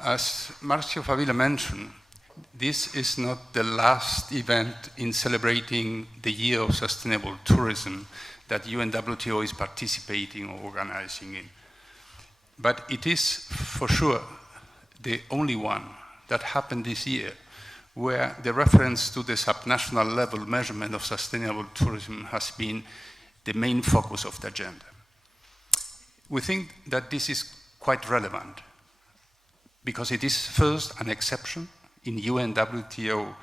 As Massieu mentioned, this is not the last event in celebrating the Year of Sustainable Tourism that UNWTO is participating or organizing in. But it is for sure the only one that happened this year where the reference to the subnational level measurement of sustainable tourism has been the main focus of the agenda. We think that this is quite relevant because it is first an exception in UNWTO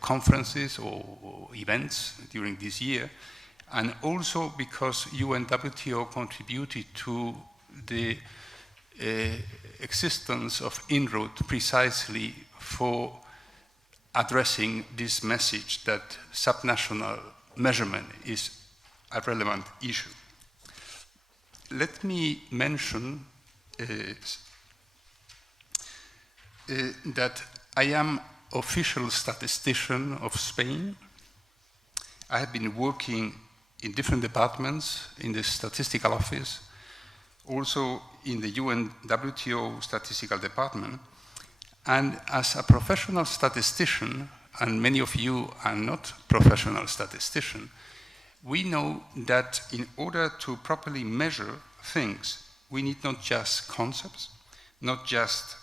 conferences or events during this year, and also because UNWTO contributed to the existence of INRouTe precisely for addressing this message that subnational measurement is a relevant issue. Let me mention that I am official statistician of Spain. I have been working in different departments in the statistical office, also in the UNWTO statistical department. And as a professional statistician, and many of you are not professional statisticians, we know that in order to properly measure things, we need not just concepts, not just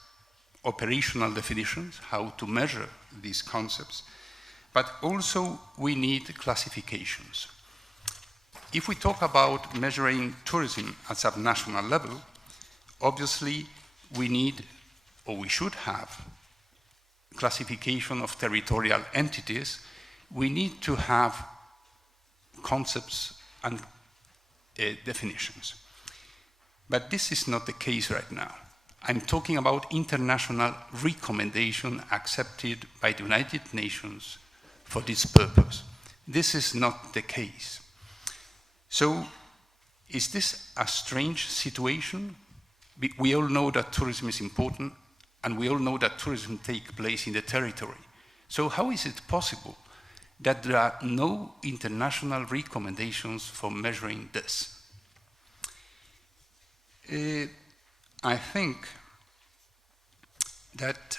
operational definitions, how to measure these concepts, but also we need classifications. If we talk about measuring tourism at subnational level, obviously we need, or we should have, classification of territorial entities. We need to have concepts and definitions. But this is not the case right now. I'm talking about international recommendation accepted by the United Nations for this purpose. This is not the case. So, is this a strange situation? We all know that tourism is important, and we all know that tourism takes place in the territory. So how is it possible that there are no international recommendations for measuring this? I think that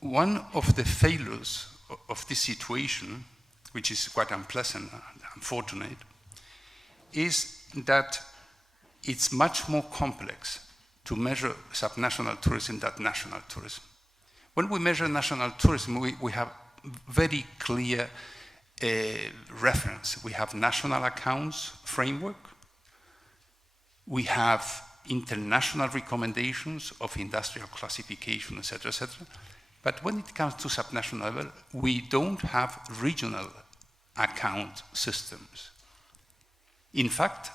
one of the failures of this situation, which is quite unpleasant and unfortunate, is that it's much more complex to measure subnational tourism than national tourism. When we measure national tourism, we have very clear reference. We have national accounts framework. We have international recommendations of industrial classification, etc., etc. But when it comes to subnational level, we don't have regional account systems. In fact,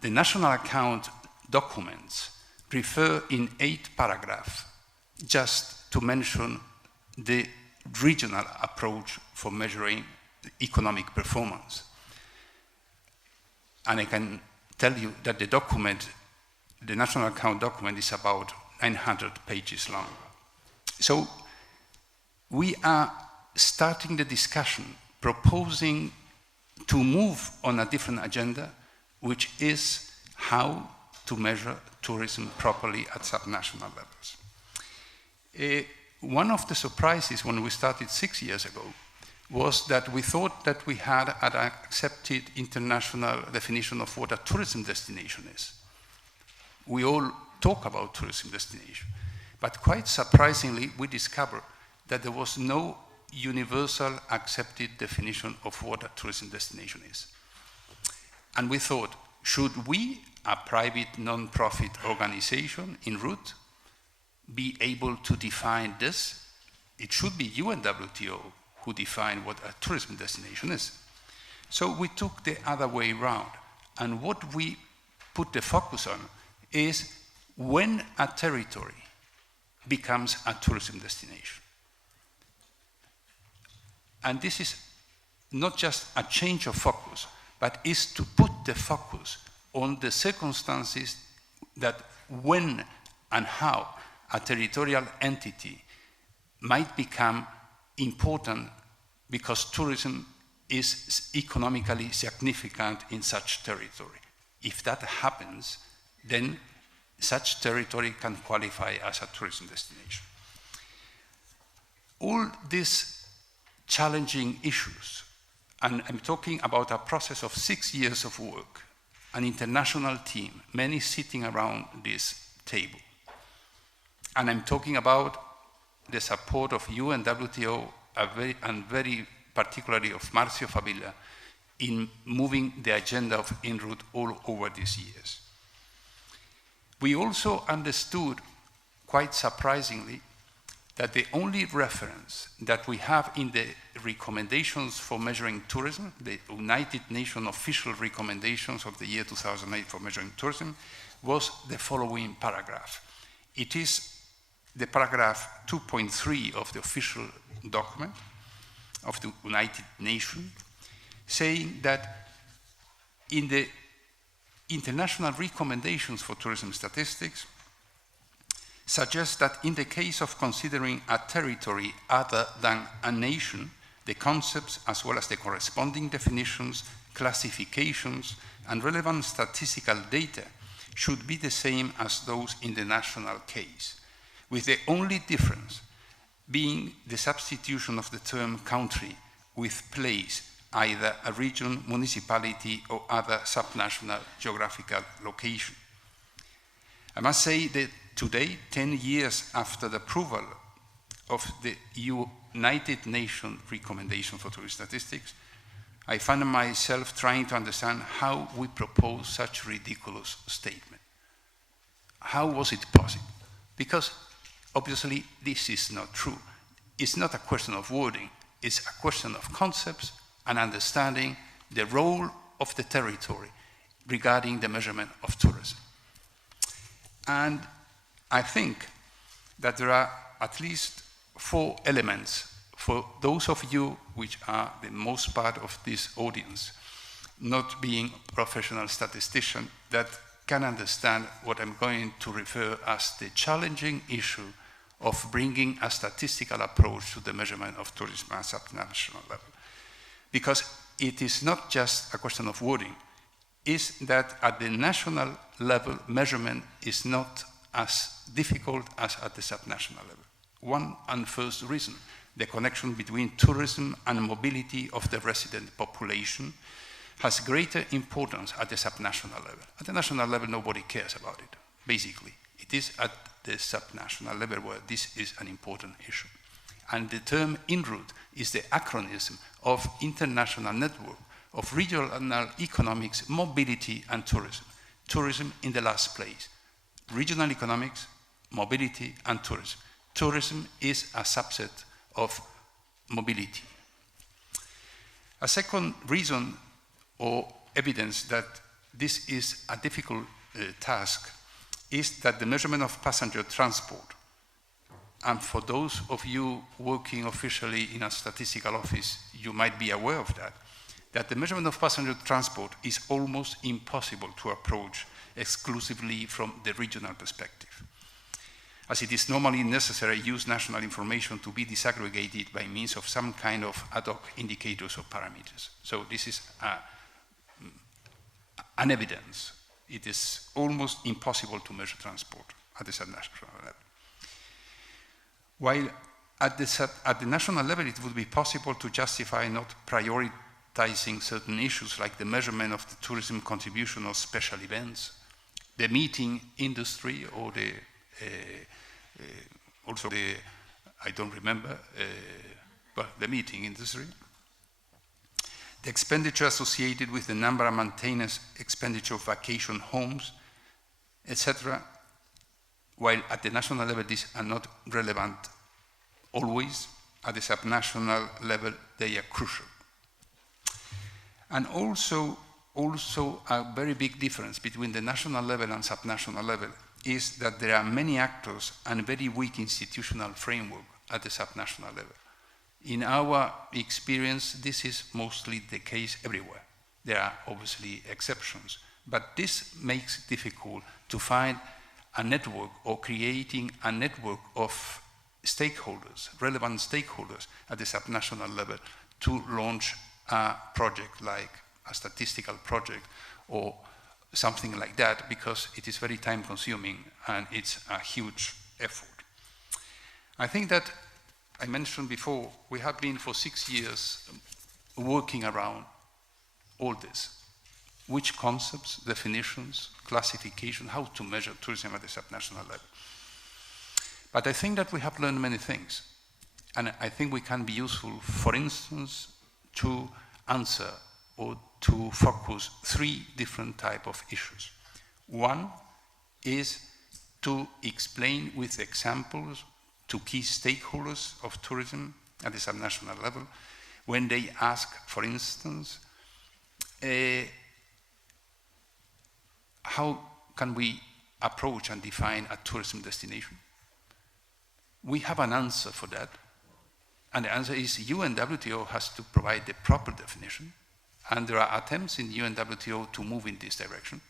the national account documents refer in 8 paragraphs just to mention the regional approach for measuring economic performance. And I can tell you that the document, the national account document, is about 900 pages long. So we are starting the discussion, proposing to move on a different agenda, which is how to measure tourism properly at subnational levels. One of the surprises when we started 6 years ago was that we thought that we had an accepted international definition of what a tourism destination is. We all talk about tourism destination, but quite surprisingly, we discovered that there was no universal accepted definition of what a tourism destination is. And we thought, should we, a private non-profit organization, INRouTe, be able to define this? It should be UNWTO who define what a tourism destination is. So we took the other way around, and what we put the focus on is when a territory becomes a tourism destination. And this is not just a change of focus, but is to put the focus on the circumstances that when and how a territorial entity might become important because tourism is economically significant in such territory. If that happens, then such territory can qualify as a tourism destination. All these challenging issues, and I'm talking about a process of 6 years of work, an international team, many sitting around this table. And I'm talking about the support of UNWTO and very particularly of Massieu in moving the agenda of INRouTe all over these years. We also understood, quite surprisingly, that the only reference that we have in the recommendations for measuring tourism, the United Nations official recommendations of the year 2008 for measuring tourism, was the following paragraph. It is the paragraph 2.3 of the official document of the United Nations, saying that in the international recommendations for tourism statistics, suggests that in the case of considering a territory other than a nation, the concepts as well as the corresponding definitions, classifications, and relevant statistical data should be the same as those in the national case, with the only difference being the substitution of the term country with place, either a region, municipality, or other subnational geographical location. I must say that today, 10 years after the approval of the United Nations recommendation for tourist statistics, I find myself trying to understand how we propose such ridiculous statement. How was it possible? Because obviously this is not true. It's not a question of wording, it's a question of concepts and understanding the role of the territory regarding the measurement of tourism. And I think that there are at least 4 elements for those of you which are the most part of this audience, not being professional statisticians, that can understand what I'm going to refer as the challenging issue of bringing a statistical approach to the measurement of tourism at subnational level. Because it is not just a question of wording, it's that at the national level, measurement is not as difficult as at the subnational level. One and first reason, the connection between tourism and mobility of the resident population has greater importance at the subnational level. At the national level, nobody cares about it, basically. It is at the subnational level where this is an important issue. And the term INRouTe is the acronym of International Network of Regional Economics, Mobility and Tourism. Tourism in the last place. Regional economics, mobility and tourism. Tourism is a subset of mobility. A second reason or evidence that this is a difficult task is that the measurement of passenger transport, and for those of you working officially in a statistical office, you might be aware of that the measurement of passenger transport is almost impossible to approach exclusively from the regional perspective, as it is normally necessary to use national information to be disaggregated by means of some kind of ad hoc indicators or parameters. So this is an evidence. It is almost impossible to measure transport at the subnational level. While at the national level, it would be possible to justify not prioritizing certain issues like the measurement of the tourism contribution or special events, the meeting industry, or the meeting industry, the expenditure associated with the number and maintenance expenditure of vacation homes, etc., while at the national level these are not relevant always, at the subnational level they are crucial. And also a very big difference between the national level and subnational level is that there are many actors and very weak institutional framework at the subnational level. In our experience, this is mostly the case everywhere. There are obviously exceptions, but this makes it difficult to find a network or creating a network of stakeholders, relevant stakeholders at the subnational level to launch a project like a statistical project or something like that, because it is very time consuming and it's a huge effort. I think that I mentioned before, we have been for 6 years working around all this. Which concepts, definitions, classification, how to measure tourism at the subnational level. But I think that we have learned many things. And I think we can be useful, for instance, to answer or to focus 3 different types of issues. One is to explain with examples to key stakeholders of tourism at the subnational level when they ask, for instance, how can we approach and define a tourism destination? We have an answer for that, and the answer is UNWTO has to provide the proper definition, and there are attempts in UNWTO to move in this direction.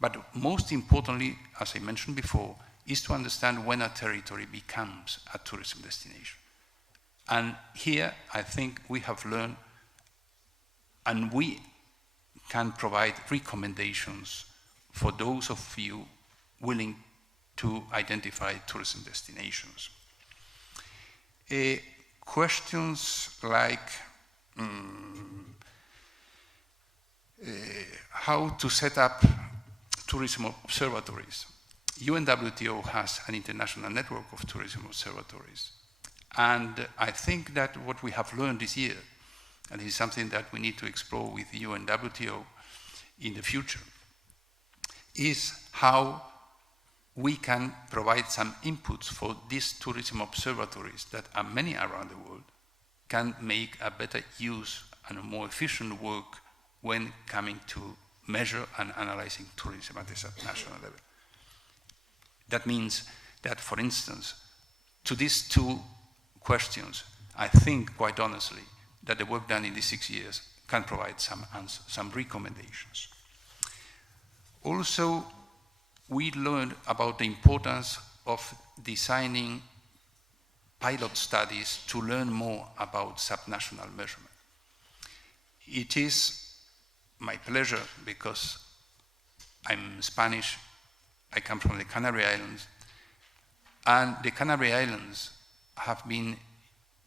But most importantly, as I mentioned before, is to understand when a territory becomes a tourism destination. And here, I think we have learned, and we can provide recommendations for those of you willing to identify tourism destinations. Questions like how to set up tourism observatories. UNWTO has an international network of tourism observatories. And I think that what we have learned this year, and this is something that we need to explore with UNWTO in the future, is how we can provide some inputs for these tourism observatories that are many around the world, can make a better use and a more efficient work when coming to measure and analyzing tourism at the subnational level. That means that, for instance, to these 2 questions, I think quite honestly that the work done in these 6 years can provide some answers, some recommendations. Also, we learned about the importance of designing pilot studies to learn more about subnational measurement. It is my pleasure, because I'm Spanish, I come from the Canary Islands, and the Canary Islands have been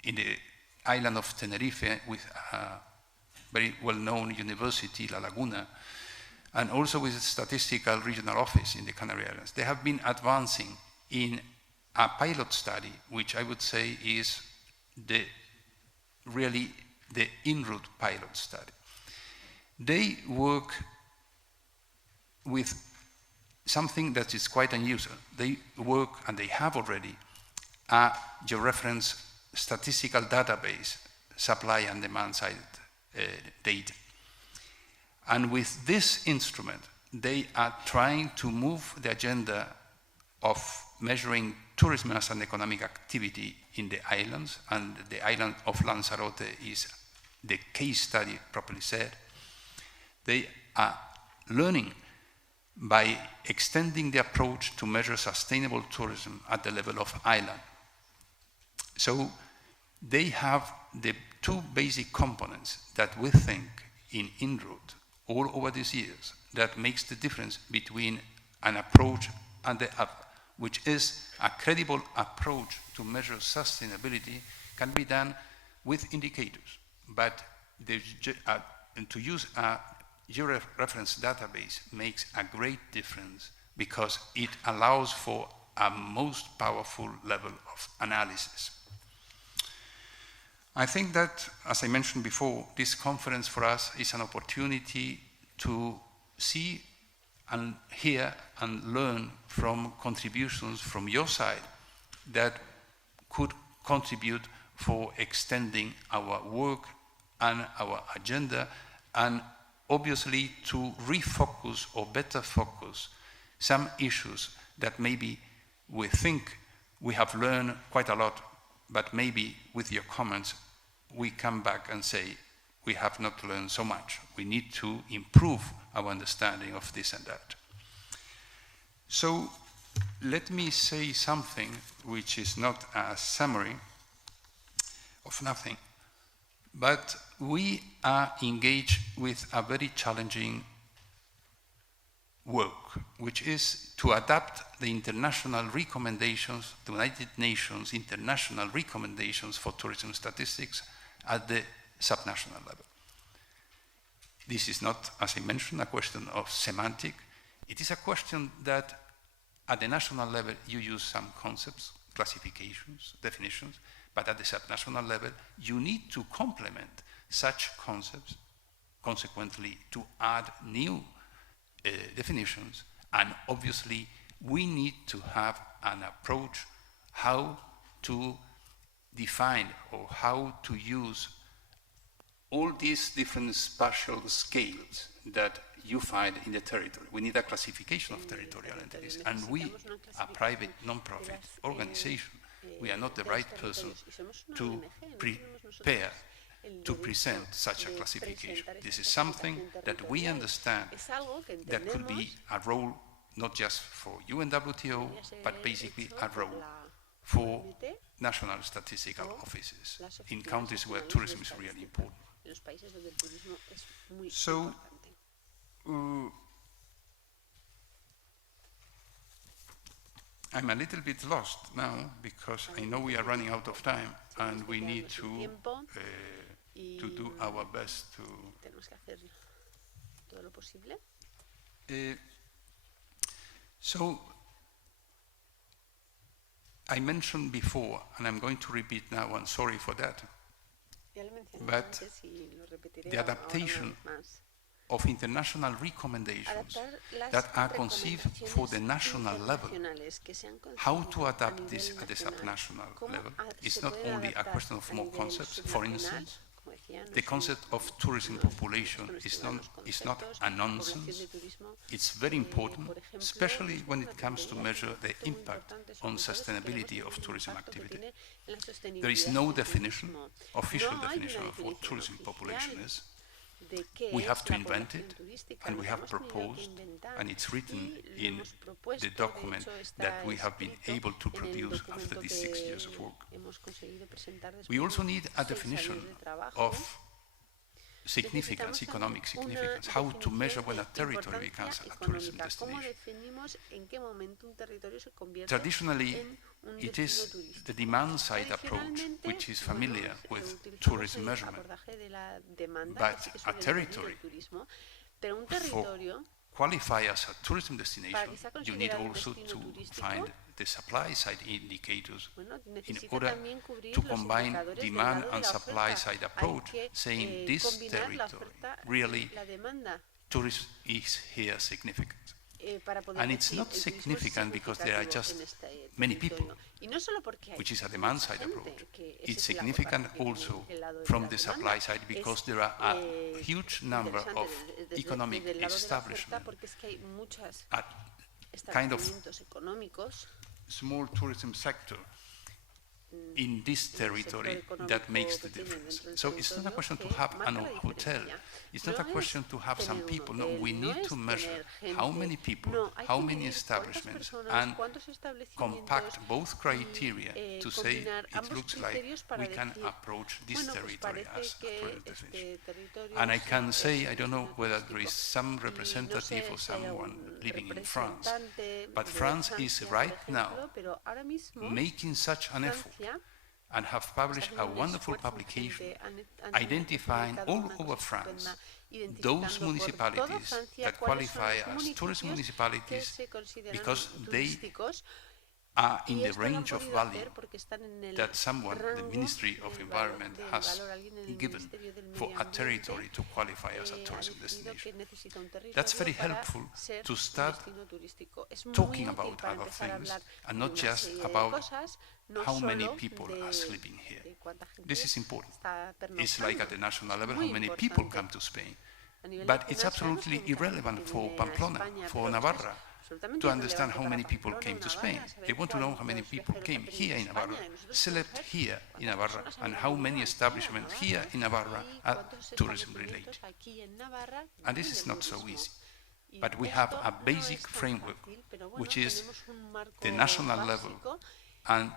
in the island of Tenerife with a very well-known university, La Laguna, and also with a statistical regional office in the Canary Islands. They have been advancing in a pilot study, which I would say is really the INRouTe pilot study. They work with something that is quite unusual. They work, and they have already, a georeference statistical database, supply and demand side data. And with this instrument, they are trying to move the agenda of measuring tourism as an economic activity in the islands, and the island of Lanzarote is the case study, properly said. They are learning by extending the approach to measure sustainable tourism at the level of island. So they have the 2 basic components that we think in INRouTe all over these years that makes the difference between an approach and the other, which is a credible approach to measure sustainability can be done with indicators, but to use a georeference database makes a great difference because it allows for a most powerful level of analysis. I think that, as I mentioned before, this conference for us is an opportunity to see and hear and learn from contributions from your side that could contribute for extending our work and our agenda, and obviously to refocus or better focus some issues that maybe we think we have learned quite a lot, but maybe with your comments we come back and say we have not learned so much. We need to improve our understanding of this and that. So let me say something which is not a summary of nothing, but we are engaged with a very challenging work, which is to adapt the international recommendations, the United Nations international recommendations for tourism statistics at the subnational level. This is not, as I mentioned, a question of semantic. It is a question that at the national level you use some concepts, classifications, definitions, but at the subnational level you need to complement such concepts, consequently to add new definitions, and obviously we need to have an approach how to define or how to use all these different spatial scales that you find in the territory. We need a classification of territorial entities, and we, a private non-profit organization, we are not the right person to prepare to present such a classification. This is something that we understand that could be a role not just for UNWTO, but basically a role for national statistical offices in countries where tourism is really important. So, I'm a little bit lost now because I know we are running out of time and we need to do our best to... So, I mentioned before, and I'm going to repeat now, and sorry for that, but the adaptation of international recommendations that are conceived for the national level, how to adapt this at the subnational level is not only a question of more concepts. For instance, the concept of tourism population is not a nonsense. It's very important, especially when it comes to measure the impact on sustainability of tourism activity. There is no definition, official definition of what tourism population is. We have to invent it, and we have proposed, and it's written in the document that we have been able to produce after these 6 years of work. We also need a definition of significance, economic significance, how to measure when a territory becomes a tourism destination. Traditionally, it is the demand-side approach which is familiar with tourism measurement, but a territory, for qualify as a tourism destination, you need also to find the supply-side indicators in order to combine demand and supply-side approach, saying this territory, really, tourism is here significant. And it's not significant because there are just many people, which is a demand-side approach. It's significant also from the supply side because there are a huge number of economic establishments, a kind of small tourism sector in this territory that makes the difference. So it's not a question to have an hotel. It's not a question to have some people. No, we need to measure how many people, how many establishments, and compact both criteria to say it looks like we can approach this territory as a tourism destination. And I can say, I don't know whether there is some representative or someone living in France, but France is right now making such an effort and have published a wonderful publication identifying all over France those municipalities that qualify as tourist municipalities because they are in the range of value that someone, the Ministry of Environment, has given for a territory to qualify as a tourism destination. That's very helpful to start talking about other things and not just about how many people are sleeping here. This is important. It's like at the national level how many people come to Spain. But it's absolutely irrelevant for Pamplona, for Navarra, to understand how many people came to Spain. They want to know how many people came here in Navarra, slept here in Navarra, and how many establishments here in Navarra are tourism related. And this is not so easy. But we have a basic framework, which is the national level, and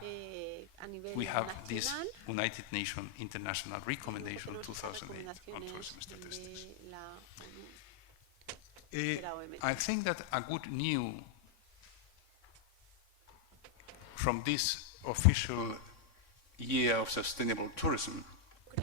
we have this United Nations International Recommendation 2008 on tourism statistics. de la OMT. I think that a good news from this official year of sustainable tourism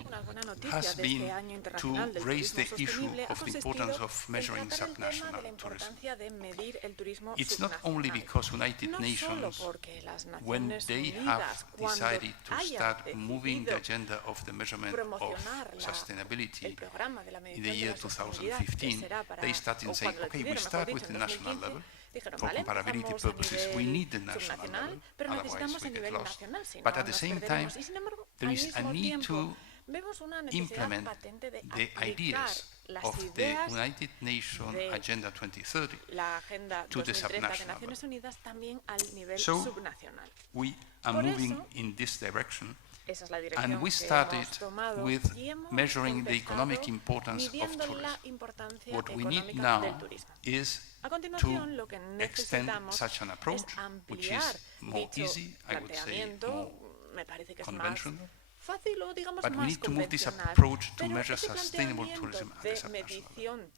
Una buena noticia has de been este año to internacional del raise turismo the issue sostenible ha of the importance consistido of en measuring tratar el tema de la subnational tourism. importancia de medir el turismo It's not only subnacional. because United No solo Nations, porque las when Naciones they Unidas, have cuando decided to hayan start moving the decidido agenda of the measurement of promocionar el sustainability programa de la in medición the de year la sostenibilidad, que 2015, será para, they started o saying, cuando lo okay, we decidieron, start mejor with dicho, the en national 2015, level dijeron, for vale, comparability empezamos a purposes. We nivel need the national subnacional, level, pero otherwise necesitamos we el get nivel lost. nacional, si But no at the nos same time, perderemos. Y sin embargo, there al is a mismo need tiempo, to vemos una necesidad implement patente de the aplicar ideas las of the ideas United Nations de Agenda 2030 la Agenda to the 2030 de subnational Naciones level. Unidas también al nivel So, subnacional. We are Por moving eso, in this direction, esa es la dirección and we que started hemos tomado with y hemos measuring the empezado economic importance of midiendo la tourism. importancia What we need económica del now turismo. is A continuación, to lo que extend necesitamos such an es approach, which ampliar is more dicho easy, I would say, planteamiento, more me parece que es más conventional. fácil o digamos But we más need to move this convencional, approach to pero measure ese sustainable planteamiento tourism at the de subnational level. medición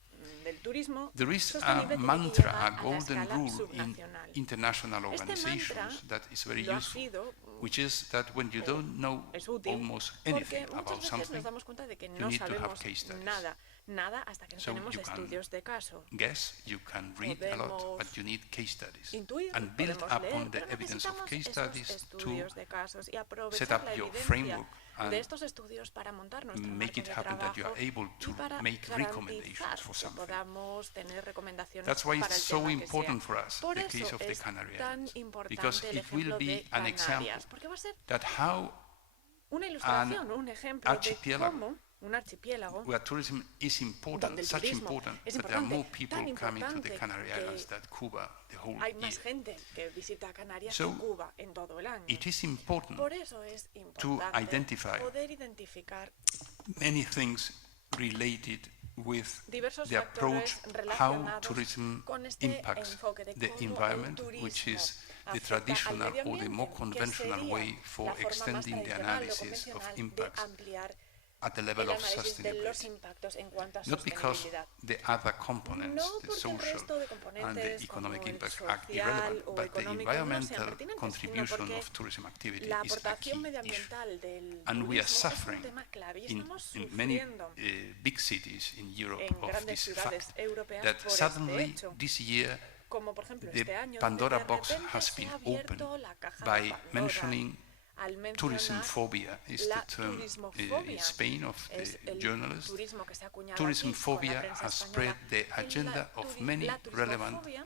del turismo There is a sostenible tiene que mantra, llegar a a la golden escala rule in subnacional. international Este organizations mantra that is very lo ha useful, sido, which is that when you don't know es útil almost porque anything muchas about veces something, nos damos cuenta de que you no need to have sabemos case studies. nada hasta que no So tenemos you can estudios de caso. guess, you can read a lot, Podemos but you need case studies. Intuir, And build podemos leer, upon the pero evidence of necesitamos case esos studies to estudios de casos y set aprovechar up la your evidencia framework and de estos estudios para montar nuestro make marco it de happen that you are trabajo able to y para make recommendations garantizar for que something. podamos tener recomendaciones That's why para el it's so tema que important sea. for us, Por the eso case of the es Canary tan Islands, importante because el it will ejemplo be de an example Canarias, porque va a ser that how una ilustración, un ejemplo de archipiélago cómo un archipiélago where tourism is important, donde el such turismo important, es that there are more importante, people tan coming to the importante Canary que Islands than Cuba the whole hay year. más gente que visita Canarias So, que Cuba en todo el año. It is important Por eso es to importante identify poder identificar many things related with diversos the approach, factores how relacionados tourism con este impacts enfoque de the cómo el environment, turismo which is the afecta al traditional medio or the more ambiente, que conventional sería way for la forma más extending the tradicional o analysis of convencional de impacts ampliar at the el level of análisis de los sustainability. impactos en cuanto a Not because sostenibilidad. the other components, No the porque el social resto de and the componentes economic como el impacts are social irrelevant, o but the económico no sean environmental pertinentes, sino contribution porque of tourism activity la is a aportación key issue. medioambiental del And we are turismo es suffering un tema clave y in estamos many sufriendo big cities in Europe en of grandes this ciudades fact, europeas that por este suddenly hecho. this year Como por ejemplo the este año, Pandora donde de box repente has se been ha opened abierto la caja de by Pandora mentioning al mencionar tourism phobia is la the term in turismofobia. Spain of Es the el journalist. turismo que se ha acuñado Tourism aquí con la phobia prensa has española. spread the Y agenda of many la relevant turismofobia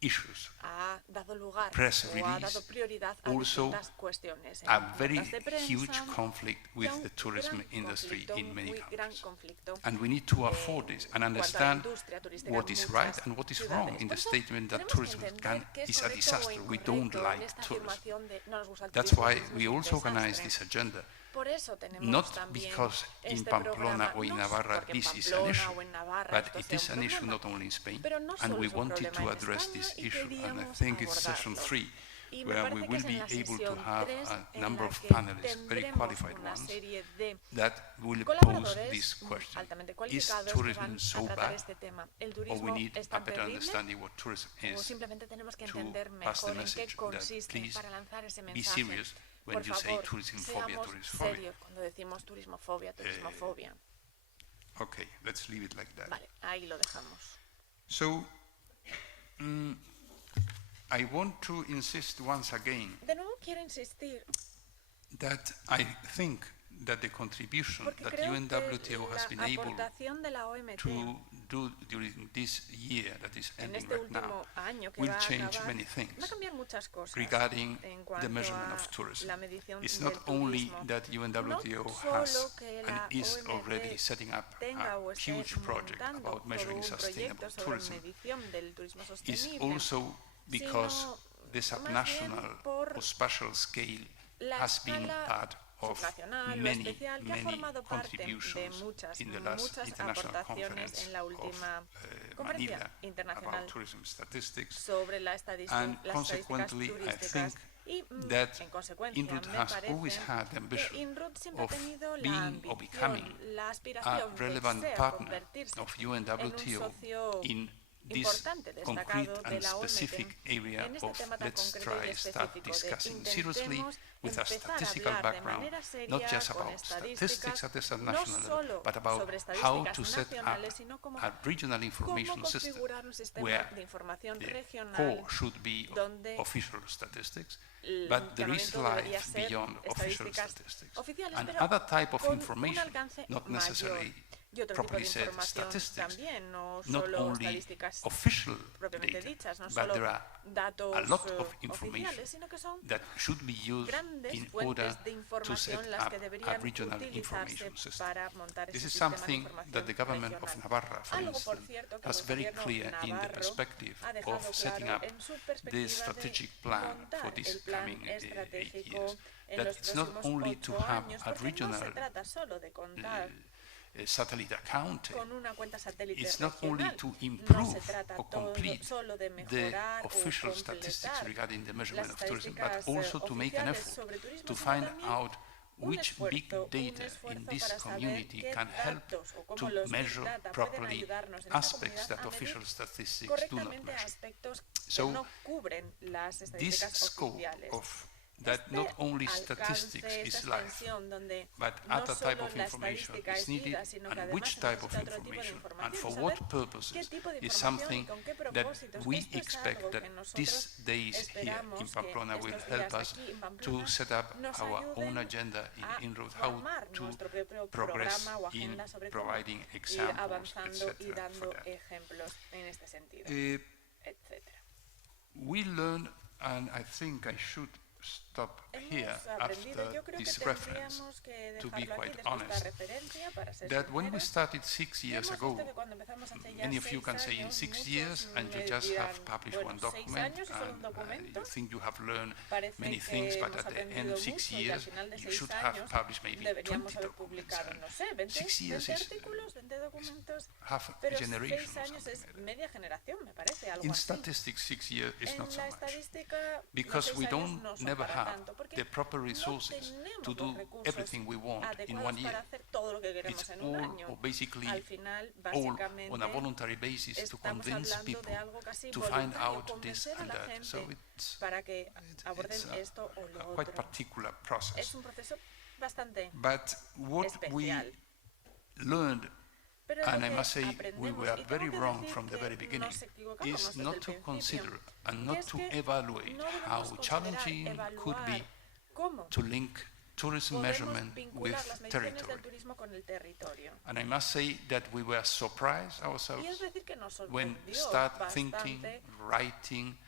issues. ha dado lugar Press o ha release, dado prioridad a also distintas cuestiones. En A very notas de prensa, huge conflict y with a un the tourism gran industry conflicto, in many muy gran countries. conflicto. And we need to afford this and cuanto a la understand industria turística what en is muchas right and what is ciudades. wrong in Por the eso statement that tenemos que tourism entender qué es is a correcto o disaster. We don't incorrecto en like esta tourism. afirmación de no nos gusta el That's turismo, why el turismo we es un also organize desastre. this agenda, Por eso tenemos not también because in este Pamplona programa, or in no Navarra porque en this is an Pamplona issue, o en Navarra but esto it sea is un an issue problema, not only in Spain, pero no and solo we es un wanted problema to en address España this y issue, and I queríamos think it's session abordarlo. 3, Y me where we parece que will es en be la able to sesión have 3 a en number la of que panelists, very tendremos qualified una ones, serie de that will pose colaboradores this question. altamente Is cualificados que tourism van so a tratar bad, este tema. ¿El or turismo we need es a tan better terrible understanding what tourism o is simplemente tenemos que to entender pass the mejor en qué message that consiste please para lanzar ese be mensaje? serious when Por you say favor, tourism phobia, seamos tourism phobia. serios cuando decimos turismofobia, turismofobia. Okay, let's leave it like that. Vale, ahí lo dejamos. So, I want to insist once again De nuevo quiero insistir, that I think that the contribution porque that creo que UNWTO has been la able aportación de la OMT to do during this year that is en ending este right now último año que will va a change acabar, many things va a cambiar muchas cosas regarding en the cuanto measurement a of tourism. la medición It's del not only turismo. that UNWTO No solo has que and la is OMT already setting up tenga o a esté huge project montando about todo measuring un sustainable proyecto sobre tourism. medición del turismo Is sostenible, also because sino the más subnational bien por or spatial scale la has been escala part of subnacional o many, especial que ha many formado parte de contributions muchas in the last muchas international aportaciones conference en la of última conferencia Manila internacional about tourism statistics. sobre And las estadísticas consequently, I turísticas. think Y that en consecuencia INRouTe me has parece always had the que ambition INRouTe siempre ha of tenido la being or ambición, becoming la a aspiración de relevant ser, partner convertirse of en un UNWTO socio in importante, concrete destacado de and la specific OMT area en este of tema tan let's concreto y try start específico de discussing seriously intentemos with a empezar a statistical hablar de background, manera not seria just con about statistics estadísticas, at the no subnational level, solo but about sobre how to estadísticas set up nacionales, sino como a regional cómo information system configurar un sistema where de información the regional core should be donde official statistics, el but there is funcionamiento debería life ser beyond official estadísticas statistics. oficiales, And pero other type of con un information, alcance not mayor. necessarily Y otro tipo de properly said información statistics, también, no not solo only estadísticas official propiamente data, dichas, no but solo there are datos a lot of information oficiales, sino que son that should be used grandes in order fuentes de to información set las up que a deberían regional utilizarse information system. para montar This ese is sistema de something información that the government regional. of Navarra, for Algo, por instance, cierto, que has el very gobierno clear in the navarro perspective ha dejado of setting claro up en su the perspectiva strategic de plan for montar these el plan coming 8 estratégico years. en That los it's not próximos only to 8 have años, a porque no regional se trata solo de contar satellite accounting. con una cuenta satélite It's not only regional. to No improve se trata or complete solo de the mejorar o official statistics completar regarding the las measurement of tourism, but estadísticas also to make an oficiales effort sobre turismo, to sino find también out un which big esfuerzo data in this para saber community qué can help datos o cómo to los big measure data pueden properly ayudarnos en esta aspects comunidad that a medir official statistics do not correctamente measure. aspectos So que no cubren las this estadísticas scope oficiales. of that not only statistics Alcance, is esta life, extensión donde but no other type solo of la information estadística is es needed, vida, sino que and además which se type of necesita otro tipo de information, and información for y what saber qué purposes tipo de is información y something con qué that propósitos. we Esto es expect algo that que nosotros these days here esperamos in que Pamplona will estos help días us aquí en to Pamplona set up nos our own ayuden agenda a in INRouTe, how formar to nuestro propio progress programa o in agenda sobre cómo providing ir examples, avanzando y etc. dando for that. ejemplos en este sentido, etcétera. We learn, and I think I should stop here Hemos aprendido, after yo creo que this reference, tendríamos que to be dejarlo aquí quite después de esta honest, referencia para ser that when we sinceros. started 6 years Hemos ago, visto que cuando empezamos hace ya many of you 6 can say in años, 6 muchos years and you me just dirán, have published bueno, one 6 document años y solo un and documento. you think you have learned Parece many que things, but hemos at the end aprendido of 6 mucho y al years final de you 6 should have años published maybe 20 deberíamos haber documents. publicado, And no sé, 20, 6 years 20 is artículos, 20 documentos, half a pero generation 6 or años something es like that. media generación, me parece, algo In así. statistics, 6 years is En not so la much, estadística, because los we 6 años don't no son never para have tanto, porque the proper no resources tenemos to los do recursos everything we want in adecuados 1 year. para hacer todo lo que queremos It's en un all año. or basically Al final, all básicamente, on a voluntary basis to estamos convince hablando people de algo casi to find voluntario, out this convencer a and la that. gente So it's para que aborden it's esto o a lo quite otro. particular Es process. un proceso bastante But what we especial. learned, Pero lo and I que must say we aprendemos, were y very tengo que wrong decir from the que very beginning, nos equivocamos is desde not el to principio, consider and que not es to que evaluate no how debemos challenging considerar, could be evaluar cómo to link tourism podemos measurement with vincular las mediciones territory. del turismo con el territorio. And I must say that we were surprised Y ourselves es decir que nos when sorprendió start thinking, bastante writing,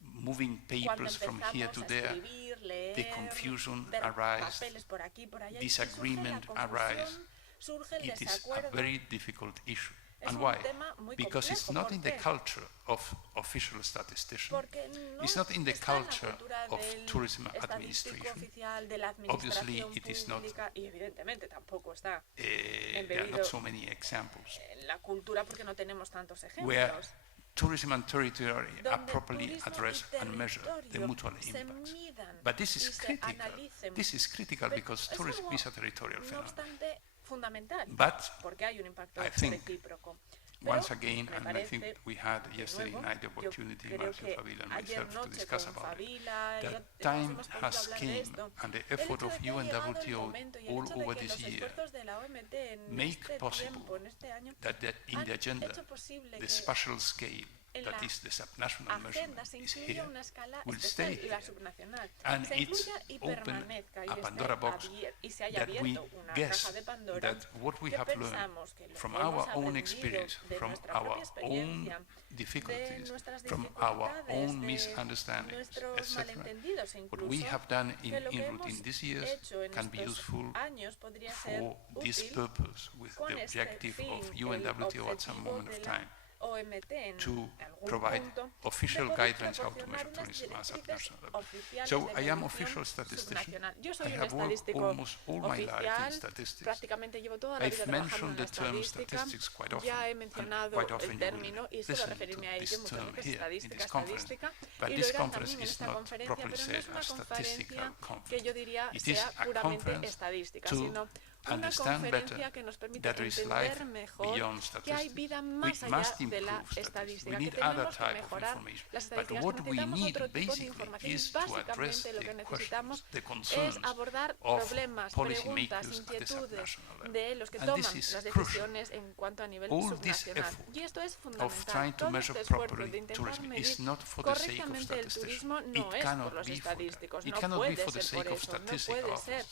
moving cuando papers from here empezamos to a there, escribir, leer, the confusion ver arise, papeles por aquí, por allá, y disagreement surge la arise. confusión, surge el It is a desacuerdo. very difficult issue. Es And un why? tema muy Because it's complejo. not in ¿Por the qué? culture of official statistician. Porque no It's not in the está en la culture cultura of del tourism estadístico administration. oficial, de la Obviously, administración it is not. pública, y evidentemente tampoco está There are embebido not so many examples en la cultura porque no tenemos tantos where ejemplos. tourism and territory are Donde properly turismo addressed y and measured, the territorio mutual se impacts. midan But this y is se critical. analicen. This is critical Pero because es tourism algo, is a territorial no phenomenon. obstante, fundamental, But porque hay un impacto I think recíproco. Pero once again, me and I think parece, we had de yesterday nuevo, night the yo opportunity, creo Massieu, que Fabila, and ayer myself, to noche discuss con about it. Fabila The hemos time podido has hablar de came, esto. and the El effort hecho of de que ha llegado el UNWTO momento y el all hecho de over que this los year esfuerzos de la OMT en make este possible tiempo, en este año, that in the han agenda, hecho posible the que spatial scale en that la is the subnational agenda measurement se is incluya here, una escala will especial, stay la here. subnacional, And se it's incluya y open permanezca y, a Pandora box y se haya that we abierto una guess caja de Pandora that what we que have learned pensamos que lo from que hemos our own aprendido experience, de from nuestra our propia own experiencia, de difficulties, nuestras from our dificultades, own de misunderstandings, nuestros etc. malentendidos What we incluso, have done in que lo que INRouTe hemos in these years hecho en can be estos useful años podría ser for this útil purpose with con the este objective fin, of el UNWTO at some objetivo moment of de la time OMT en to algún provide punto official de poder guidelines how to proporcionar measure unas tourism at directrices subnational level. oficiales So de I am medición official statistician. subnacional. Yo I soy un have worked estadístico almost all my life in oficial, statistics. prácticamente llevo toda la vida I've trabajando en mentioned la the term estadística. statistics quite often, Ya he and mencionado quite often el you will término y suelo listen to referirme a ello this muchas term veces, here in estadística, this conference. estadística, But y lo this dirán conference también en is esta not conferencia, properly pero no es said una a statistical conferencia que conference. yo diría It is sea a puramente conference estadística, to sino una conferencia que nos permite entender mejor que hay vida más allá de la estadística, que tenemos que mejorar las estadísticas, que necesitamos otro tipo de información y básicamente lo que necesitamos es abordar problemas, preguntas, inquietudes de los que toman las decisiones en cuanto a nivel subnacional. Y esto es fundamental. Todo este esfuerzo de intentar medir correctamente el turismo no es por los estadísticos, no puede ser por eso, no puede ser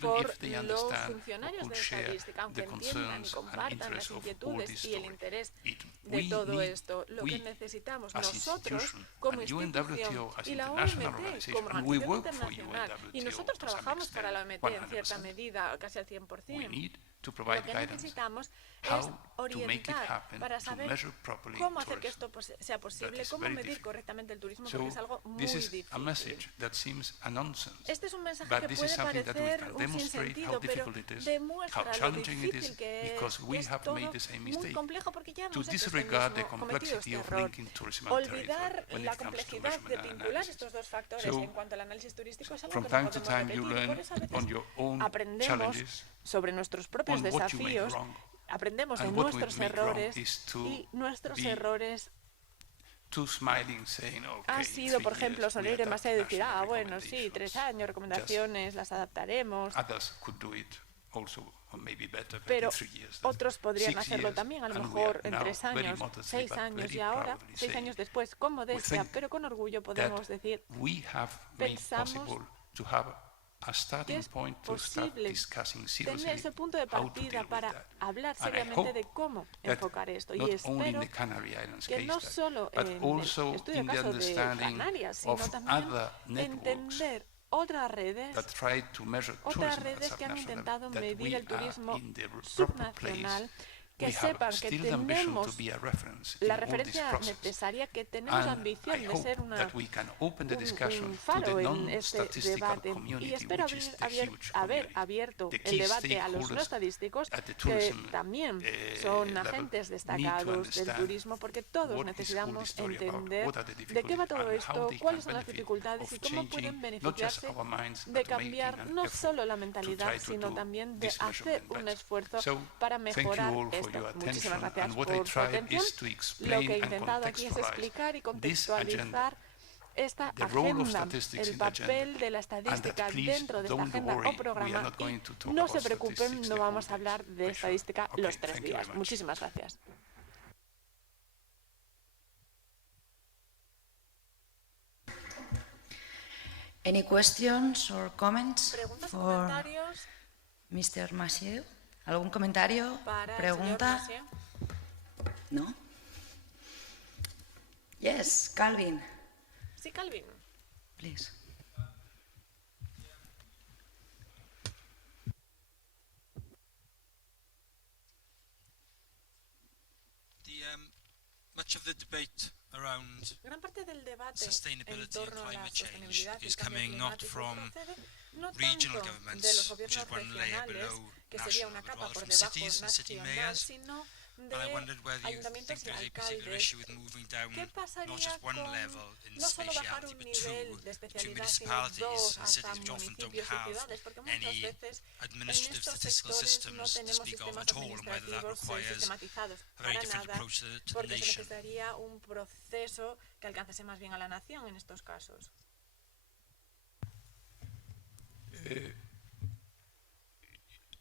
por los funcionarios de estadística, aunque entiendan y compartan las inquietudes y el interés de todo esto. Lo que necesitamos nosotros como institución y la OMT como organización internacional, y nosotros trabajamos para la OMT en cierta medida, casi al 100%, lo que necesitamos es orientar para saber cómo hacer que esto sea posible, cómo medir correctamente el turismo, porque es algo muy difícil. Este es un mensaje que puede parecer un sinsentido, pero demuestra lo difícil que es. Y es todo muy complejo porque ya hemos hecho cometido este error. Olvidar la complejidad de vincular estos dos factores en cuanto al análisis turístico es algo que no podemos repetir. Por eso a veces aprendemos sobre nuestros propios desafíos, aprendemos de nuestros errores y nuestros errores ha sido, por ejemplo, sonreír demasiado y decir, bueno, sí, 3 años, recomendaciones, las adaptaremos. Pero otros podrían hacerlo también, a lo mejor en 3 años, 6 años, y ahora, 6 años después, con modestia, pero con orgullo podemos decir, pensamos que es posible tener ese punto de partida para hablar seriamente de cómo enfocar esto. Y espero que no solo en el estudio de caso de Canarias, sino también entender otras redes que han intentado medir el turismo subnacional, que sepan que tenemos la referencia necesaria, que tenemos ambición de ser un faro en este debate. Y espero haber abierto el debate a los no estadísticos, que también son agentes destacados del turismo, porque todos necesitamos entender de qué va todo esto, cuáles son las dificultades y cómo pueden beneficiarse de cambiar no solo la mentalidad, sino también de hacer un esfuerzo para mejorar esto. Muchísimas gracias por su atención. Lo que he intentado aquí es explicar y contextualizar esta agenda, el papel de la estadística dentro de esta agenda o programa. Y no se preocupen, no vamos a hablar de estadística los 3 días. Muchísimas gracias. Any questions or comments ¿Preguntas o for comentarios Mr. Massieu? ¿Algún comentario? para ¿Pregunta? el señor Massieu? ¿No? Yes, Calvin, Sí, Calvin. please. Much of the debate around Gran parte del debate en sustainability and torno a la climate change sostenibilidad y is el cambio coming not climático from procede no regional tanto governments, de los which is gobiernos one layer regionales, below que sería national, una but capa rather por from debajo cities and city nacional, mayors. sino And I wondered de whether you think ayuntamientos y there's a particular alcaldes. issue with moving down ¿Qué not pasaría just one con level in no solo bajar spatiality, un but nivel de two especialidad, sino municipalities 2 and hasta cities which often don't municipios y have ciudades? Porque muchas any veces en administrative estos statistical sectores no systems to tenemos speak of sistemas at all, and whether that administrativos requires sistematizados a very para different nada, approach to the porque se nation. necesitaría un proceso que alcanzase más bien a la nación en estos casos.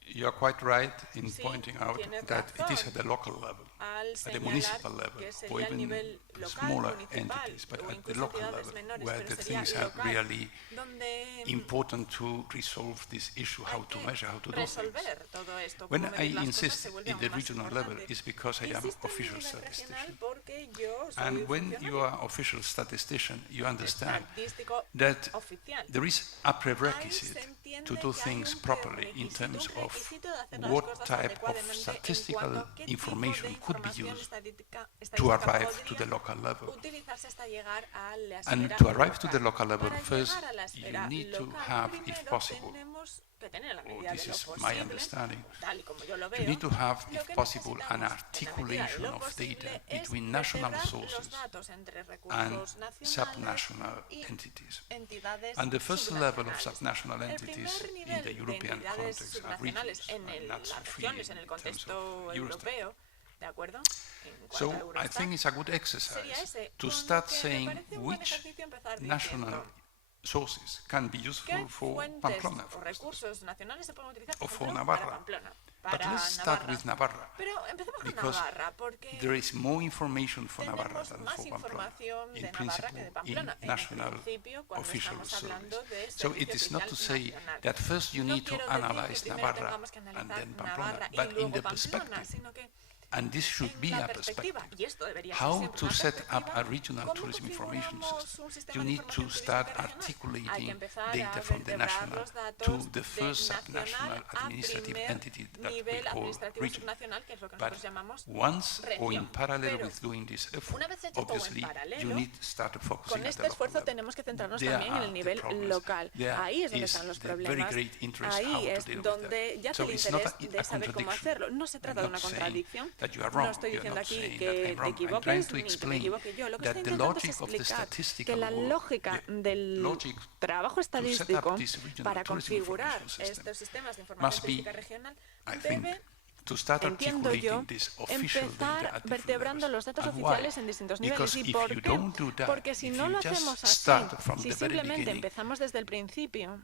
You are quite right in Sí, pointing out tienes that it is razón. at the local level, Al at the señalar municipal level, que or sería el even nivel local, smaller municipal, entities, but o at the incluso local ciudades level, menores, where pero the sería things are local, really donde important to resolve this issue, how hay to que measure, how to do things. resolver todo esto. When Cómo I medir las cosas insist se vuelve in aún the más regional level, importante. it's because I am Insisto en official el nivel statistician. regional porque yo soy And when you funcionario are official statistician, you understand estadístico that oficial. there is a Ahí prerequisite se entiende to do que hay things un properly in prerequisito, terms un of requisito de hacer las what cosas type of adecuadamente en statistical cuanto a qué tipo de information could be información used to arrive to the local level. utilizarse hasta llegar a la And esfera to arrive to local. the local level, Para first llegar a la you esfera need to local, have, if primero possible, tenemos que tener en la or medida this de lo is my posible, understanding, tal y como yo lo you veo, need to have, lo if que possible, necesitamos, an en la medida de articulation lo of posible, data es between national vertebrar sources los datos entre and recursos nacionales subnational y entities. entidades And the first level of subnacionales. subnational El entities primer in nivel the de European entidades context are subnacionales regions, en and that's las free regiones, en el in terms contexto of Eurostat. europeo, ¿de acuerdo? En So cuanto a I Eurostat, think it's a good sería exercise ese, to con start lo que me saying parece un buen which ejercicio empezar national diciendo sources can be qué useful for fuentes Pamplona, o for instance, recursos nacionales se pueden utilizar, or por for ejemplo, para Navarra. Pamplona, But para let's start Navarra. with Navarra, Pero empecemos con because Navarra, porque there is more information for Navarra tenemos than más for Pamplona, información de in Navarra que de principle, in Pamplona, en national principio, cuando official estamos hablando service. de So it servicio is not to oficial say nacional. that first you No need to quiero decir que analyze primero Navarra tengamos que and analizar then Pamplona, Navarra y but in luego the Pamplona, perspective, sino que and this should en be la a perspectiva, perspective, y esto debería ser how siempre to una set up perspectiva, a regional ¿cómo tourism information configuramos system. un sistema You de need información to start turística regional? Hay que articulating empezar data a from the vertebrar national los datos to the de first nacional subnational a administrative primer entity that we nivel call administrativo region. subnacional, que es lo que But nosotros llamamos once or in región. parallel Pero with doing this effort, una vez hecho todo en obviously you paralelo, need to start focusing con at the este local esfuerzo level. tenemos que centrarnos There también en are el the nivel problems. local. There Ahí es donde is están los the very problemas. great interest how Ahí to es deal with donde that. yace So el it's not interés de a saber cómo contradiction. hacerlo. No se trata I'm de una not saying contradicción. that you are wrong. No estoy You're diciendo not aquí saying que that I'm te wrong. I'm trying equivoques to ni que me explain equivoque yo. Lo que that estoy the intentando es logic of the explicar que statistical la work, lógica the del logic trabajo to set up estadístico this regional para tourism configurar information system estos sistemas de must información be, turística regional I think, debe, to start entiendo yo, articulating this official data empezar at different vertebrando levels. los datos And oficiales why? en distintos niveles. Because ¿Y if por you qué? don't do that, Porque si if no you lo just hacemos así, start from si the very simplemente beginning, empezamos desde el principio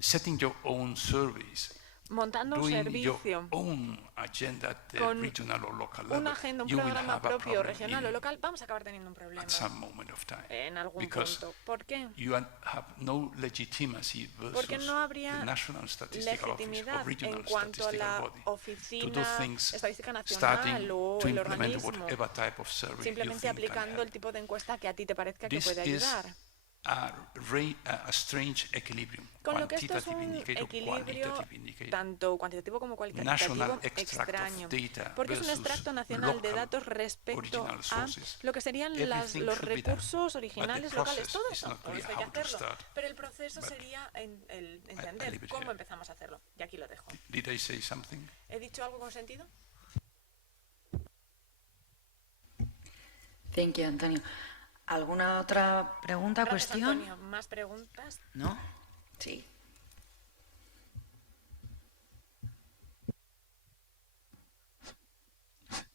setting your own surveys, montando un doing servicio your own agenda at the con regional or local una level, agenda, un you will programa have a propio, problem regional o in- local, vamos a acabar teniendo un problema at some moment of time. en algún Because punto. ¿Por qué? you have no legitimacy Porque versus no habría the National Statistical Office or legitimidad regional en cuanto a statistical la body to do Oficina things Estadística Nacional starting o to el implement organismo, whatever type of survey you simplemente think can aplicando el help. tipo de encuesta que a ti te parezca que This puede is ayudar. a strange equilibrium, Con lo que esto es quantitative un indicator, equilibrio qualitative indicator. tanto cuantitativo como National cualitativo extract of extraño, data porque es un versus extracto nacional de local datos respecto original a sources. lo que serían Everything los should be done, recursos but the originales locales, process todo is eso, not todo clear eso hay que how to hacerlo, start. pero el proceso But sería el I entender leave it cómo here. empezamos a hacerlo, y aquí lo dejo. Did I say something? ¿He dicho algo con sentido? Thank you, Antonio. ¿Alguna otra pregunta, Gracias, cuestión? Antonio. ¿Más preguntas? ¿No? Sí.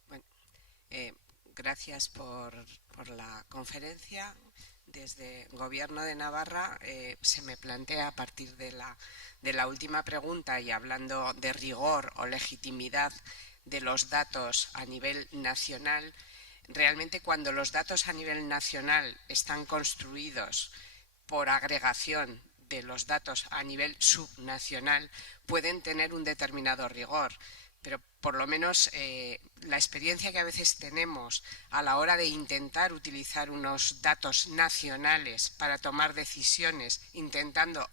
Bueno, gracias por la conferencia. Desde Gobierno de Navarra se me plantea, a partir de la última pregunta y hablando de rigor o legitimidad de los datos a nivel nacional, realmente cuando los datos a nivel nacional están construidos por agregación de los datos a nivel subnacional, pueden tener un determinado rigor. Pero por lo menos la experiencia que a veces tenemos a la hora de intentar utilizar unos datos nacionales para tomar decisiones, intentando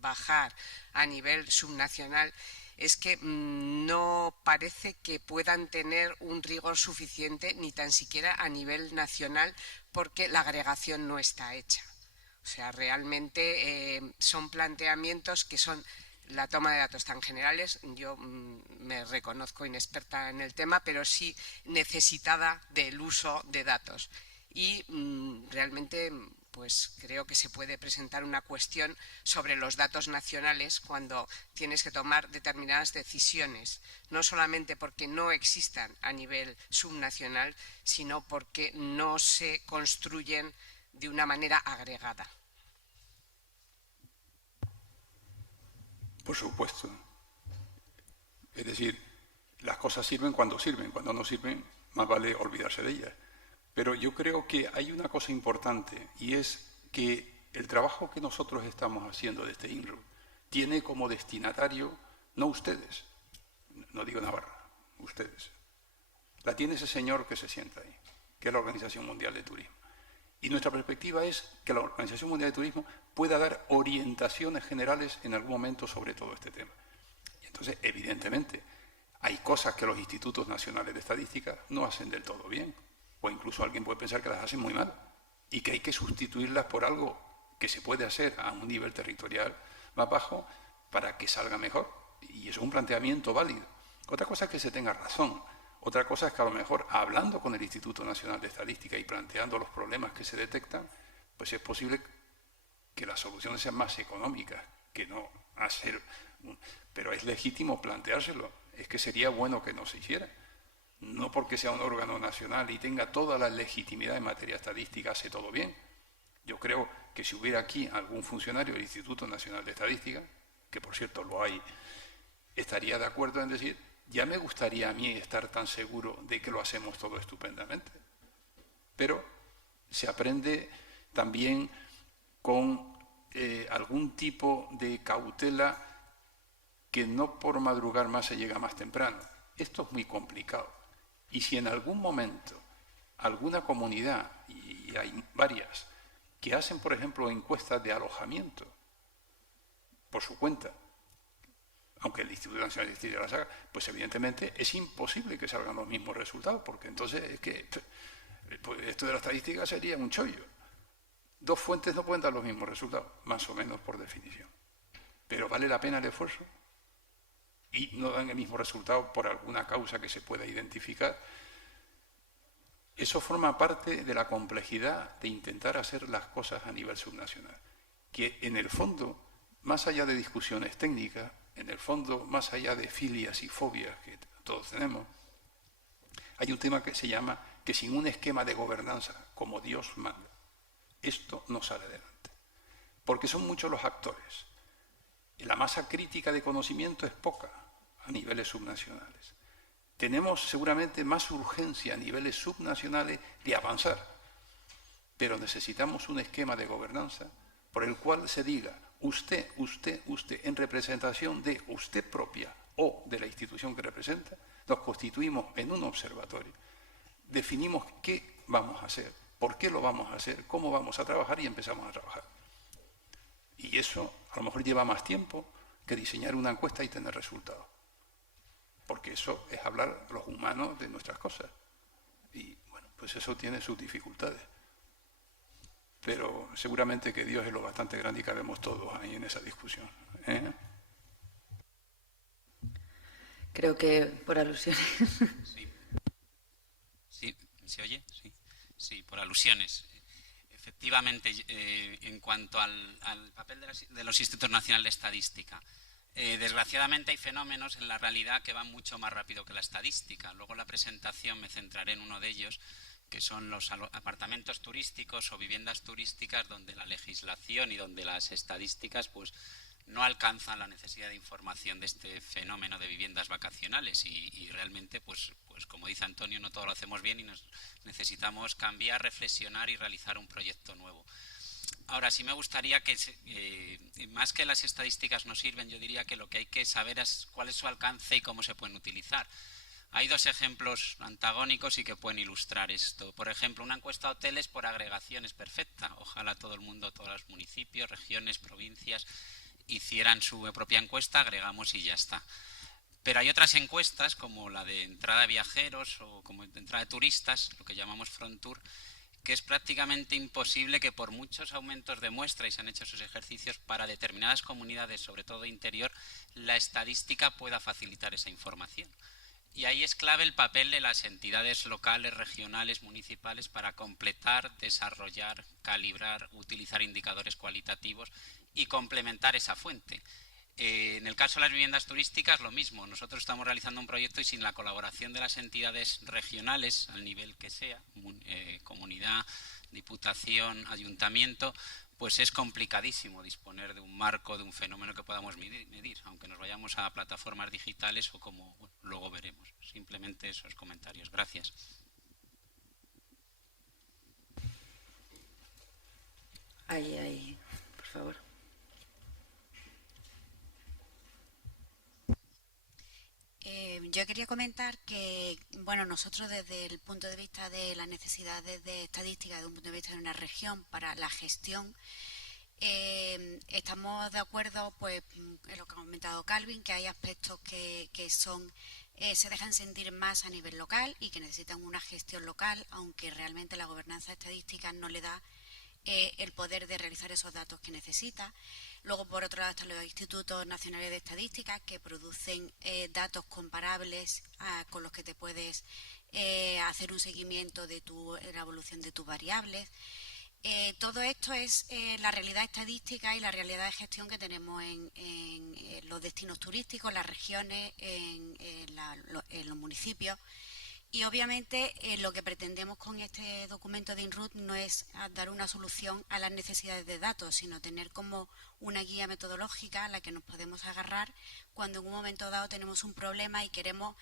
bajar a nivel subnacional, es que no parece que puedan tener un rigor suficiente ni tan siquiera a nivel nacional, porque la agregación no está hecha. O sea, realmente son planteamientos que son la toma de datos tan generales. Yo me reconozco inexperta en el tema, pero sí necesitada del uso de datos. Y realmente pues creo que se puede presentar una cuestión sobre los datos nacionales cuando tienes que tomar determinadas decisiones, no solamente porque no existan a nivel subnacional, sino porque no se construyen de una manera agregada. Por supuesto. Es decir, las cosas sirven, cuando no sirven, más vale olvidarse de ellas. Pero yo creo que hay una cosa importante, y es que el trabajo que nosotros estamos haciendo desde INRouTe tiene como destinatario, no ustedes, no digo Navarra, ustedes. La tiene ese señor que se sienta ahí, que es la Organización Mundial de Turismo. Y nuestra perspectiva es que la Organización Mundial de Turismo pueda dar orientaciones generales en algún momento sobre todo este tema. Y entonces, evidentemente, Hay cosas que los institutos nacionales de estadística no hacen del todo bien, o incluso alguien puede pensar que las hacen muy mal y que hay que sustituirlas por algo que se puede hacer a un nivel territorial más bajo para que salga mejor. Y eso es un planteamiento válido. Otra cosa es que se tenga razón. Otra cosa es que a lo mejor hablando con el Instituto Nacional de Estadística y planteando los problemas que se detectan, pues es posible que las soluciones sean más económicas, que no hacer... Pero es legítimo planteárselo. Es que sería bueno que no se hiciera. No porque sea un órgano nacional y tenga toda la legitimidad en materia estadística, hace todo bien. Yo creo que si hubiera aquí algún funcionario del Instituto Nacional de Estadística, que por cierto lo hay, estaría de acuerdo en decir, ya me gustaría a mí estar tan seguro de que lo hacemos todo estupendamente. Pero se aprende también con algún tipo de cautela que no por madrugar más se llega más temprano. Esto es muy complicado. Y si en algún momento alguna comunidad, y hay varias, que hacen, por ejemplo, encuestas de alojamiento por su cuenta, aunque el Instituto Nacional de Estadística las haga, pues evidentemente es imposible que salgan los mismos resultados, porque entonces es que pues esto de la estadística sería un chollo. Dos fuentes no pueden dar los mismos resultados, más o menos por definición. Pero ¿vale la pena el esfuerzo? Y no dan el mismo resultado por alguna causa que se pueda identificar. Eso forma parte de la complejidad de intentar hacer las cosas a nivel subnacional, que en el fondo, más allá de discusiones técnicas, en el fondo, más allá de filias y fobias que todos tenemos, hay un tema que se llama que sin un esquema de gobernanza como Dios manda, esto no sale adelante. Porque son muchos los actores. La masa crítica de conocimiento es poca a niveles subnacionales. Tenemos seguramente más urgencia a niveles subnacionales de avanzar, pero necesitamos un esquema de gobernanza por el cual se diga usted, en representación de usted propia o de la institución que representa, nos constituimos en un observatorio, definimos qué vamos a hacer, por qué lo vamos a hacer, cómo vamos a trabajar y empezamos a trabajar. Y eso a lo mejor lleva más tiempo que diseñar una encuesta y tener resultados. Porque eso es hablar los humanos de nuestras cosas. Y bueno, pues eso tiene sus dificultades. Pero seguramente que Dios es lo bastante grande y cabemos todos ahí en esa discusión. Creo que por alusiones. Sí, ¿se oye? Sí, por alusiones. Efectivamente, en cuanto al papel de los institutos nacionales de estadística, desgraciadamente hay fenómenos en la realidad que van mucho más rápido que la estadística. Luego en la presentación me centraré en uno de ellos, que son los apartamentos turísticos o viviendas turísticas, donde la legislación y donde las estadísticas pues no alcanzan la necesidad de información de este fenómeno de viviendas vacacionales y realmente pues como dice Antonio, no todo lo hacemos bien y necesitamos cambiar, reflexionar y realizar un proyecto nuevo. Ahora sí me gustaría que más que las estadísticas nos sirven, yo diría que lo que hay que saber es cuál es su alcance y cómo se pueden utilizar. Hay dos ejemplos antagónicos y que pueden ilustrar esto. Por ejemplo, una encuesta de hoteles por agregación es perfecta. Ojalá todo el mundo, todos los municipios, regiones, provincias hicieran su propia encuesta, agregamos y ya está. Pero hay otras encuestas, como la de entrada de viajeros o como de entrada de turistas, lo que llamamos front tour, que es prácticamente imposible que por muchos aumentos de muestra, y se han hecho esos ejercicios, para determinadas comunidades, sobre todo interior, la estadística pueda facilitar esa información. Y ahí es clave el papel de las entidades locales, regionales, municipales para completar, desarrollar, calibrar, utilizar indicadores cualitativos y complementar esa fuente. En el caso de las viviendas turísticas, lo mismo. Nosotros estamos realizando un proyecto y sin la colaboración de las entidades regionales, al nivel que sea, comunidad, diputación, ayuntamiento, pues es complicadísimo disponer de un marco, de un fenómeno que podamos medir, aunque nos vayamos a plataformas digitales o como luego veremos. Simplemente esos comentarios. Gracias. Ahí, por favor. Yo quería comentar que, bueno, nosotros desde el punto de vista de las necesidades de estadística, desde un punto de vista de una región para la gestión, estamos de acuerdo pues en lo que ha comentado Calvin, que hay aspectos que son se dejan sentir más a nivel local y que necesitan una gestión local, aunque realmente la gobernanza estadística no le da el poder de realizar esos datos que necesita. Luego, por otro lado, están los institutos nacionales de estadística que producen datos comparables con los que te puedes hacer un seguimiento de la evolución de tus variables. Todo esto es la realidad estadística y la realidad de gestión que tenemos en los destinos turísticos, las regiones, en los municipios. Y obviamente lo que pretendemos con este documento de INRouTe no es dar una solución a las necesidades de datos, sino tener como una guía metodológica a la que nos podemos agarrar cuando en un momento dado tenemos un problema y tenemos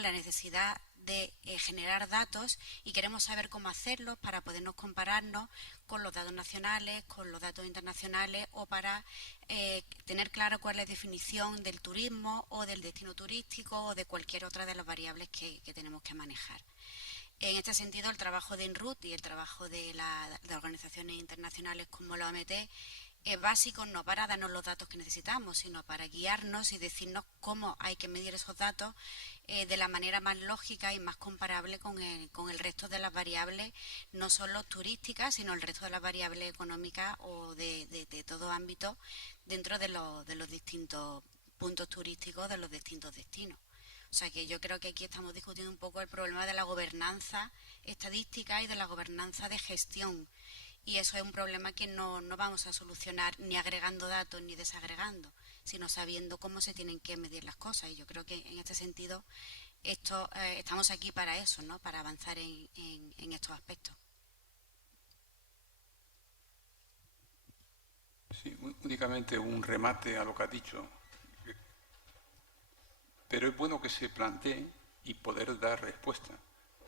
la necesidad de generar datos y queremos saber cómo hacerlo para podernos compararnos con los datos nacionales, con los datos internacionales o para tener claro cuál es la definición del turismo o del destino turístico o de cualquier otra de las variables que tenemos que manejar. En este sentido, el trabajo de INRouTe y el trabajo de organizaciones internacionales como la OMT es básico no para darnos los datos que necesitamos, sino para guiarnos y decirnos cómo hay que medir esos datos de la manera más lógica y más comparable con el resto de las variables, no solo turísticas, sino el resto de las variables económicas o de todo ámbito dentro de los distintos puntos turísticos de los distintos destinos. O sea que yo creo que aquí estamos discutiendo un poco el problema de la gobernanza estadística y de la gobernanza de gestión. Y eso es un problema que no vamos a solucionar ni agregando datos ni desagregando, sino sabiendo cómo se tienen que medir las cosas. Y yo creo que en este sentido estamos aquí para eso, ¿no? Para avanzar en estos aspectos. Sí, únicamente un remate a lo que has dicho. Pero es bueno que se plantee y poder dar respuesta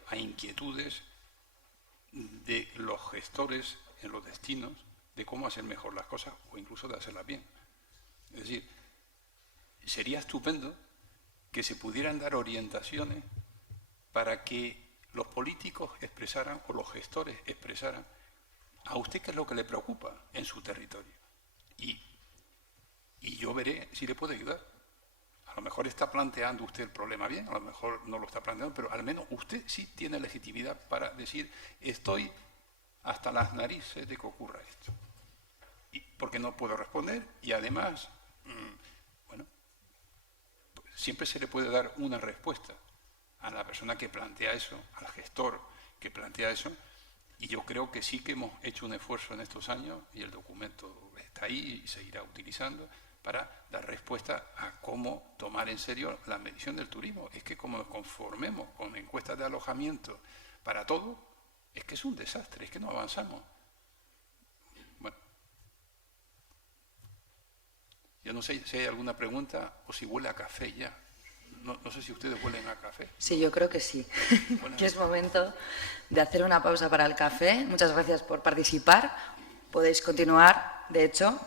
a inquietudes de los gestores en los destinos de cómo hacer mejor las cosas o incluso de hacerlas bien. Es decir, sería estupendo que se pudieran dar orientaciones para que los políticos expresaran o los gestores expresaran a usted qué es lo que le preocupa en su territorio. Y yo veré si le puedo ayudar. A lo mejor está planteando usted el problema bien, a lo mejor no lo está planteando, pero al menos usted sí tiene legitimidad para decir estoy hasta las narices de que ocurra esto. Y porque no puedo responder y además, bueno, siempre se le puede dar una respuesta a la persona que plantea eso, al gestor que plantea eso, y yo creo que sí que hemos hecho un esfuerzo en estos años y el documento está ahí y se irá utilizando para dar respuesta a cómo tomar en serio la medición del turismo. Es que como nos conformemos con encuestas de alojamiento para todo, es que es un desastre, es que no avanzamos. Bueno, yo no sé si hay alguna pregunta o si huele a café ya. No sé si ustedes huelen a café. Sí, yo creo que sí. Que es momento de hacer una pausa para el café. Muchas gracias por participar. Podéis continuar, de hecho.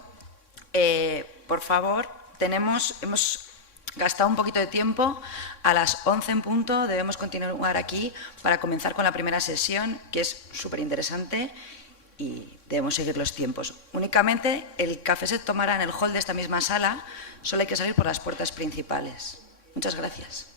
Por favor, hemos gastado un poquito de tiempo. A las 11 en punto debemos continuar aquí para comenzar con la primera sesión, que es súper interesante y debemos seguir los tiempos. Únicamente el café se tomará en el hall de esta misma sala, solo hay que salir por las puertas principales. Muchas gracias.